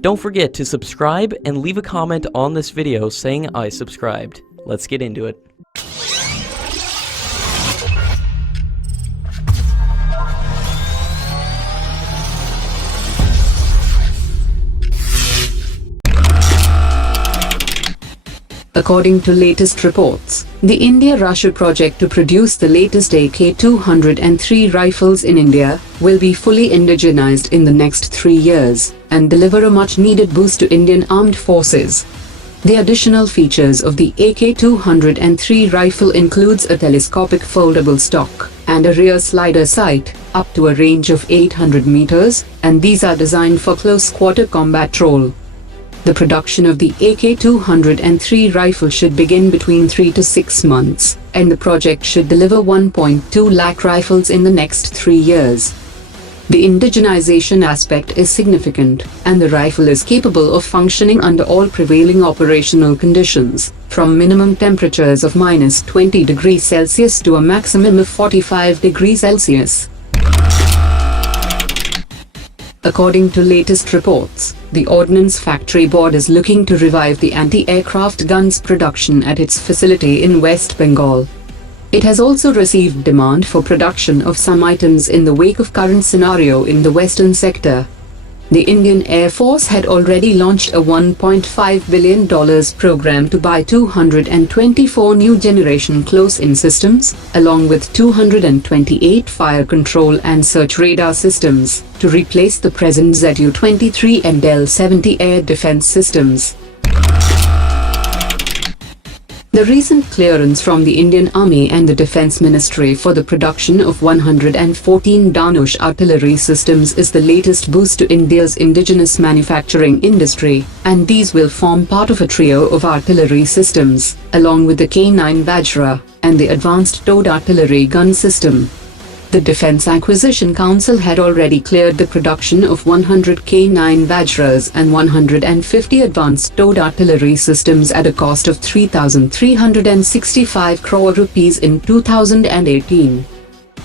Don't forget to subscribe and leave a comment on this video saying I subscribed. Let's get into it. According to latest reports, the India-Russia project to produce the latest AK-203 rifles in India will be fully indigenized in the next 3 years and deliver a much-needed boost to Indian armed forces. The additional features of the AK-203 rifle includes a telescopic foldable stock and a rear slider sight, up to a range of 800 meters, and these are designed for close-quarter combat role. The production of the AK-203 rifle should begin between 3 to 6 months, and the project should deliver 1.2 lakh rifles in the next 3 years. The indigenization aspect is significant, and the rifle is capable of functioning under all prevailing operational conditions, from minimum temperatures of -20 degrees Celsius to a maximum of 45 degrees Celsius. According to latest reports, the Ordnance Factory board is looking to revive the anti-aircraft guns production at its facility in West Bengal. It has also received demand for production of some items in the wake of current scenario in the western sector. The Indian Air Force had already launched a $1.5 billion program to buy 224 new generation close-in systems, along with 228 fire control and search radar systems, to replace the present Zu-23 and Del-70 air defense systems. The recent clearance from the Indian Army and the Defense Ministry for the production of 114 Dhanush artillery systems is the latest boost to India's indigenous manufacturing industry, and these will form part of a trio of artillery systems, along with the K9 Vajra and the advanced towed artillery gun system. The Defense Acquisition Council had already cleared the production of 100 K9 Vajras and 150 advanced towed artillery systems at a cost of 3,365 crore rupees in 2018.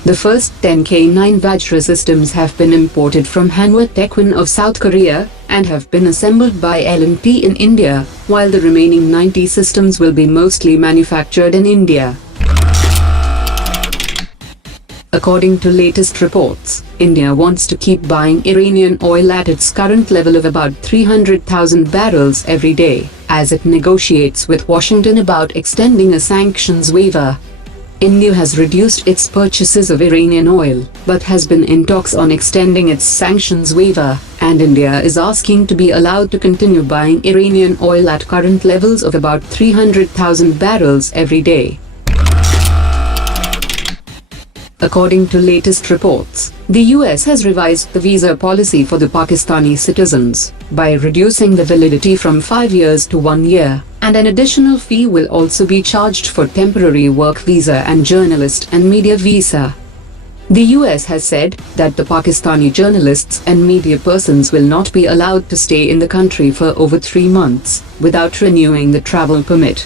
The first 10 K9 Vajra systems have been imported from Hanwha Techwin of South Korea and have been assembled by L&T in India, while the remaining 90 systems will be mostly manufactured in India. According to latest reports, India wants to keep buying Iranian oil at its current level of about 300,000 barrels every day, as it negotiates with Washington about extending a sanctions waiver. India has reduced its purchases of Iranian oil, but has been in talks on extending its sanctions waiver, and India is asking to be allowed to continue buying Iranian oil at current levels of about 300,000 barrels every day. According to latest reports, the US has revised the visa policy for the Pakistani citizens by reducing the validity from 5 years to 1 year, and an additional fee will also be charged for temporary work visa and journalist and media visa. The US has said that the Pakistani journalists and media persons will not be allowed to stay in the country for over 3 months without renewing the travel permit.